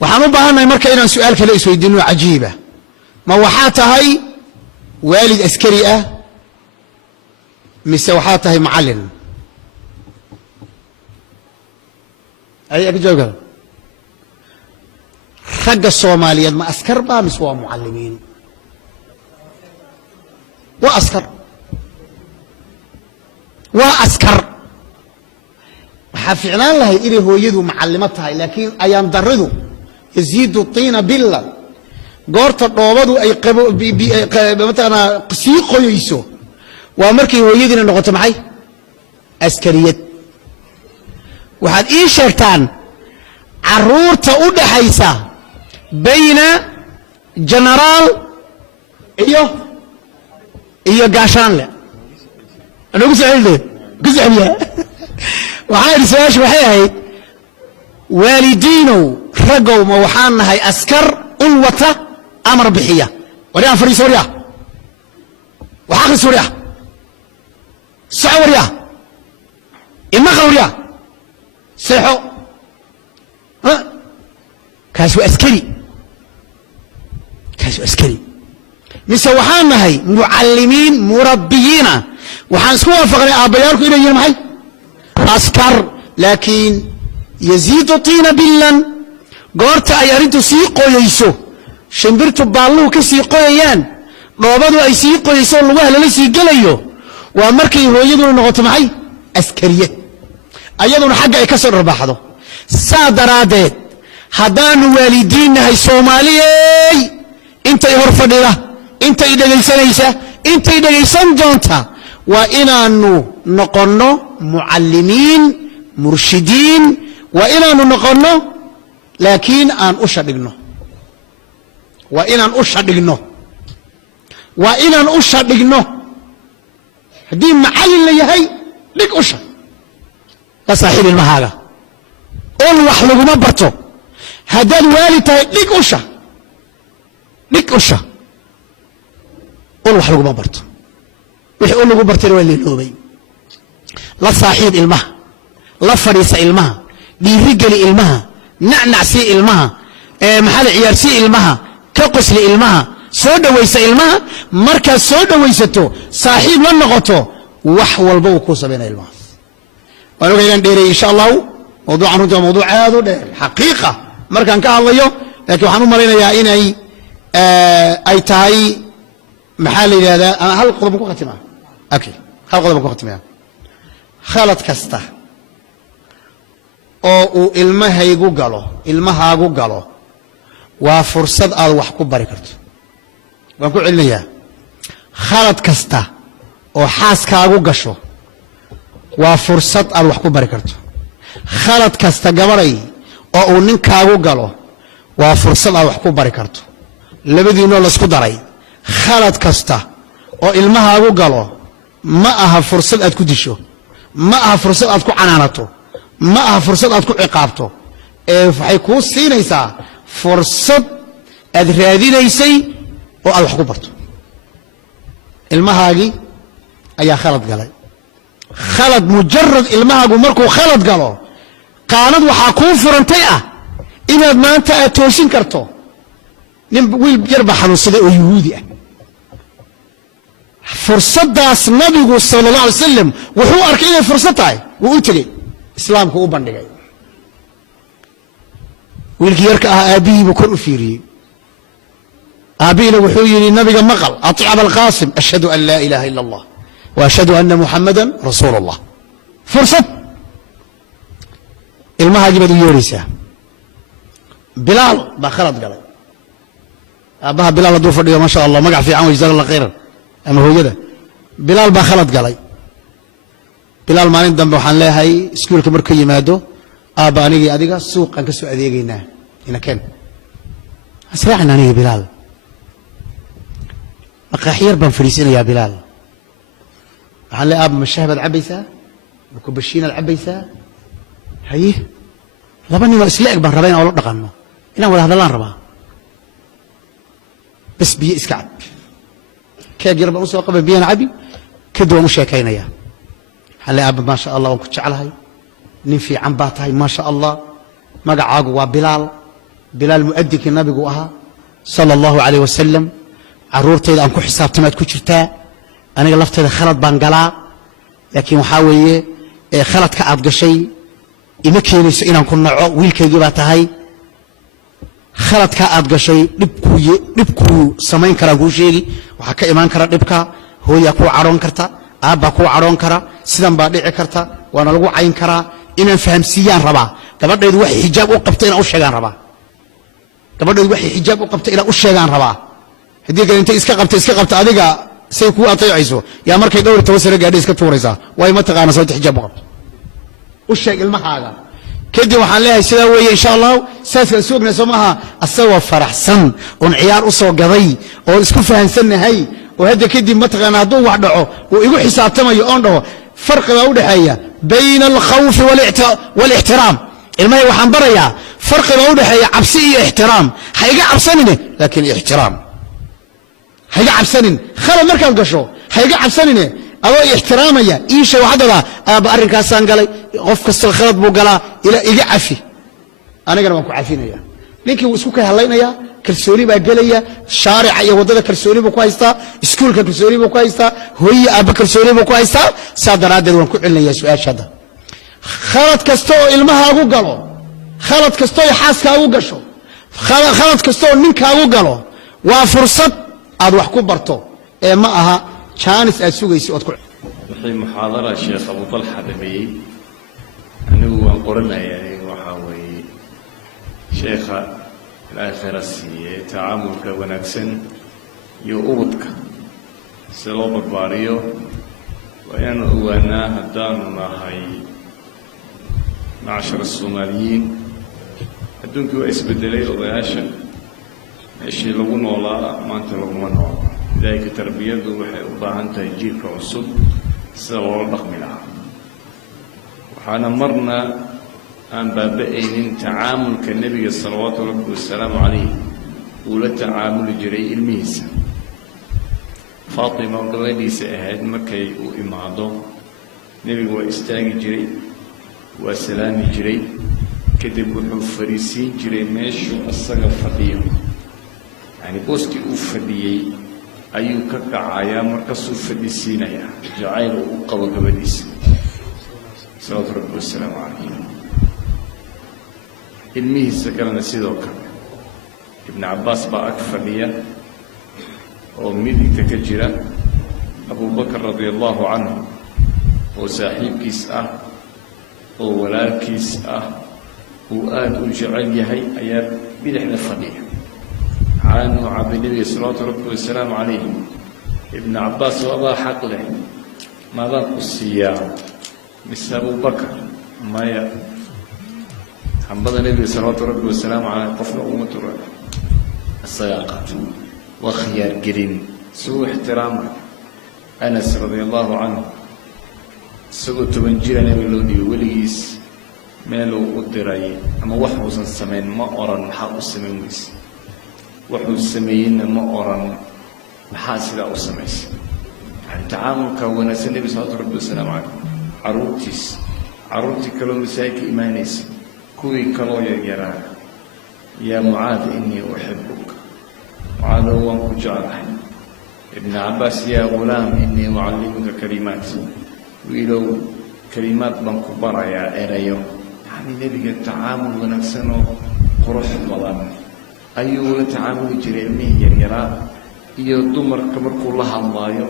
waxaan u baahanahay marka inaan su'aal kale isweydiino cajiiba ma waxaa tahay waalid askari ah mise waxaa tahay macallin ay ag jooga ragga Soomaaliyeed ma askar baa mise waa mucallimiin waa askar waxaa ficnaan lahay inay hooyadu macallimo tahay laakiin ayaan daridu yaziidu tiina billa goorta dhoobadu ay mataqaanaa sii qoyayso waa markay hooyadiina noqoto maxay askariyad waxaad ii sheegtaan caruurta u dhaxaysa bayna generaal iyo gaashaanle anagu saxilde ku saxliya waxaa idhi su-aashu waxay ahayd waalidiinow raggow ma waxaan nahay askar ul wata amar bixiya waryaa fariiso waryaa wax akhris waryaa soco waryaa imaqal waryaa seexo kaas waa askari mise waxaan nahay mucallimiin murabbiyiina waxaan isku waafaqnay aabbayaalku inay yihiin maxay askar laakiin yaziidu tiina billan goorta ay arrintu sii qoyayso shimbirtu baalluhu ka sii qoyayaan dhoobadu ay sii qoyayso lugaha lala sii gelayo waa markay hooyaduna noqoto maxay askariyad ayaduna xagga ay ka soo dharbaaxdo saa daraaddeed haddaanu waalidiin nahay soomaaliyey intay hor fadhida intay dhegaysanaysa intay dhegaysan doonta waa inaanu noqonno mucallimiin murshidiin waa inaanu noqonno laakiin aan usha dhigno waa inaan usha dhigno haddii macallin la yahay dhig usha la saaxiib ilmahaaga ol wax laguma barto haddaad waalid tahay dhig usha ol wax laguma barto wixii ol lagu bartayna waa leeloobay la saaxiib ilmaha la fadhiisa ilmaha dhiirigeli ilmaha nacnacsii ilmaha maxaa la ciyaarsii ilmaha ka qosli ilmaha soo dhawaysa ilmaha markaad soo dhawaysato saaxiib la noqoto wax walba uu kuu sameynaya ilmahaas waan ogaynaan dheereeyey insha allahu mawduucan runtii waa mawduuc aad u dheer xaqiiqa markaan ka hadlayo laakiin waxaan u malaynayaa inay ay tahay maxaa la yidhahdaa ama hal qodob ku khatimaa okay hal qodob ku khatimaya khalad kasta oo uu ilmahaagu galo waa fursad aad wax ku bari karto waan ku celinayaa khalad kasta oo xaaskaagu gasho waa fursad aad wax ku bari karto khalad kasta gabaray oo uu ninkaagu galo waa fursad aad wax ku bari karto labadiinoo laysku daray khalad kasta oo ilmahaagu galo ma aha fursad aad ku disho ma aha fursad aad ku canaanato ma aha fursad aad ku ciqaabto waxay kuu siinaysaa fursad aad raadinaysay oo aad wax ku barto ilmahaagii ayaa khalad galay khalad mujarad ilmahaagu markuu khalad galo qaanad waxaa kuu furantay ah inaad maanta aad toosin karto nin wiil yar baa xanuunsaday oo yuhuudi ah fursaddaas nabigu sala allahu alay wasalam wuxuu arkay inay fursad tahay wuu u tegey islaamku u bandhigay wiilkii yarka ah aabbihiibuu kor u fiiriyey aabbihiina wuxuu yidhi nabiga maqal atic abalqaasim ashhadu an laa ilaaha ila allah wa ashhadu anna muxammadan rasuulu allah fursad ilmahaagii baad u yeeraysaa bilaal baa khalad galay aabbaha bilaal hadduu fadhiyo ma sha allah magac fiican wey jazaak allah khayran ama hooyada bilaal baa khalad galay bilaal maalin dambe waxaan leeyahay iskuulka markuu yimaado aabba anigii adiga suuqaan ka soo adeegaynaa inakeen asraacna anigii bilaal maqaaxyar baan fadhiisanayaa bilaal waxaan leeyahay aabba ma shaah baad cabbaysaa ma kubashiinaad cabbaysaa haye laba ninoo isla eg baan rabaa inaan ula dhaqanno inaan wada hadallaan rabaa bas biyo iska cab keeg yar baan u soo qabay biyana cabi kadib waan u sheekaynayaa waxaan leeyahay aabba maasha allah waan ku jeclahay nin fiican baa tahay maasha allah magacaagu waa bilaal بلال مؤدك النبي قوها صلى الله عليه وسلم عرورتي إذا أنكو حساب تمات كجرتا أنا قلفت إذا خلط بانقلا لكن محاوية خلط كعب قشي إما كينيس إنا نكون نعو ويلكي جباتهاي خلط كعب قشي نبكو سمين كرا قوشيغي وحكا إيمان كرا نبكا هو يكو عرون كرتا أبا كو عرون كرا سيدان بادئ كرتا وانا لغو عين كرا إنا نفهم سيان ربا قبل يدو وحي حجاب وقبتين أو شيغان ربا قبل يدو وحي حجاب وقبتين أو شيغان ربا هدي قال انت اسكا قبت adiga say ku ateeyayso ya markay dhowr tawasir gaadhay iska tuuraysa way ma taqaana soo xijaab qabto u sheeg ilmahaaga kadib waxaan leeyahay sida weeye insha Allah saaska suugna soomaha asagoo faraxsan oo ciyaar u soo gaday oo isku fahansanahay oo hadda kadib ma taqaana haduu wax dhaco oo igu xisaabtamayo oo dhaho farqiga u dhaxeeya bayna al-khawf wal-ihtiram ilmahay waxaan barayaa farqiga u dhaxeeya cabsi iyo ihtiram ha iga cabsanine laakiin ihtiram هيجا عبسنين خلوا مركز قشوا هيجا عبسنين أو احترامية إيش وحدة أبا أرن كاسان قال غف كسر خلط بوجلا إلى إيجا عفي أنا قال ما كو عفينا يا لكن وسكوك هلاينا يا كرسولي بقليا شارع يوضد كرسولي بكويستا سكول كرسولي بكويستا هي أبا كرسولي بكويستا صادر هذا ونكو علنا يا سؤال شدا خلط كستو المها أبو قالوا خلط كستو يحاسك أبو قشوا خلط كستو منك أبو قالوا وفرصة aad wax ku barto ee ma aha chance aad sugayso oo wixii muxaadara sheekh Abu Talha dhameeyay anigu waan qoranayaa waxa weeye sheekha al-akhirasiye tacaamulka wanaagsan iyo ubadka si loo barbaariyo wayaan ogaanaa haddaanu nahay macashar Soomaaliyiin adduunku waa isbedelay odayaasha الشيء لو قلنا والله ما أنت لو ما نوع ذلك تربيته وباهن تهجير كعصب سوى رقم لها وحنا مرنا أن بابئين تعامل كالنبي صلوات ربه والسلام عليه ولا تعامل جري الميس فاطمة وقبلي سأهد مكي وإماضو نبي واستاقي جري وسلام جري كذب وحفريسين جري ماشي الصقف فضيهم يعني بوستي أوفدي أيو كعايا مركز أوفدي سينايا جعيل وقوى قبليس صلى الله عليه وسلم عليه الميه سكرنا سيدوك ابن عباس بقى أكفليا وميدي تكجرة أبو بكر رضي الله عنه وساحيب كيسأة وولا كيسأة وآد جعل يهي أيار بدحنا فضية عنه عبد النبي صلى الله عليه وسلم عليه ابن عباس وأبا حق له ماذا قصيا مثل أبو بكر ما حمد النبي صلى الله عليه وسلم على طفل أمة السياقات وخيار قرين سوء احترامه أنس رضي الله عنه سوء تبنجير نبي لودي وليس مالو قدري أما وحوزن السمين ما أرى محاق السمين ويس وحو السمين ما أرى محاسد أو سميس يعني تعامل كونس النبي صلى الله عليه وسلم عروتي كلو مسايك إيمانيس كوي كلو يرى يا معاذ إني أحبك معاذ هو مجارح ابن عباس يا غلام إني أعلمك كلمات وإلو كلمات بنكبرة يا إريو يعني نبي التعامل ونفسنه قرح الظلام أيوه تعامل جريمي يرى يضمر كمر كلها الله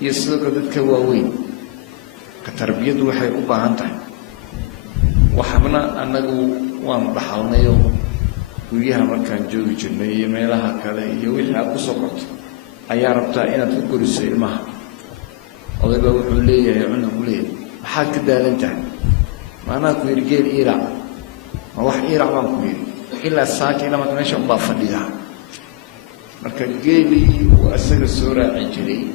يسلك ذلك واوين كتربية وحي أباهنته وحبنا أنه وان بحالنا يوم وياها مركان جوي جنة ميلها كذا يويل أبو سقط أيا ربطا إنا تذكر السير معها أضيبه وحوليه يعنى بوليه حاك دالنته ما أنا كوير جيل إيرا ما وح إيرا ما كوير إلا الساكن لما تمشي الله فديها مركان جيلي وأسر السورة عجلي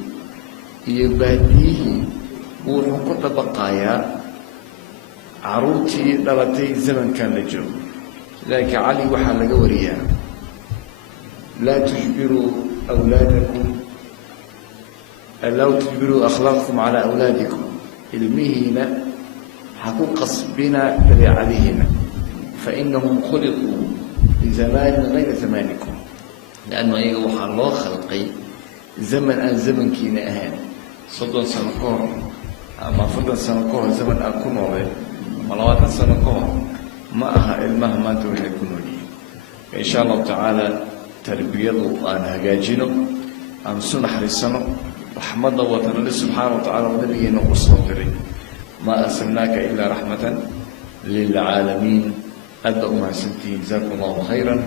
يباديه ونقطة بقايا عروتي دلتي زمن كان لجو ذلك علي وحال قوريا لا تجبروا أولادكم لا تجبروا أخلاقكم على أولادكم المهنة حقوق قصبنا عليهن فإنهم خلقوا بزمان غير زمانكم لأنه أيها الله خلقي زمن أن زمن كينا أهان صدن سنكور أما فضل سنكور زمن أكون وغير ملوات سنكور ما أها إلمه ما تروح يكونوني إن شاء الله تعالى تربيته أن هجاجينه أن سنح للسنة رحمة وتنال سبحانه وتعالى ونبينا وصدري ما أرسلناك إلا رحمة للعالمين أبدأ مع سنتين جزاكم الله خيرا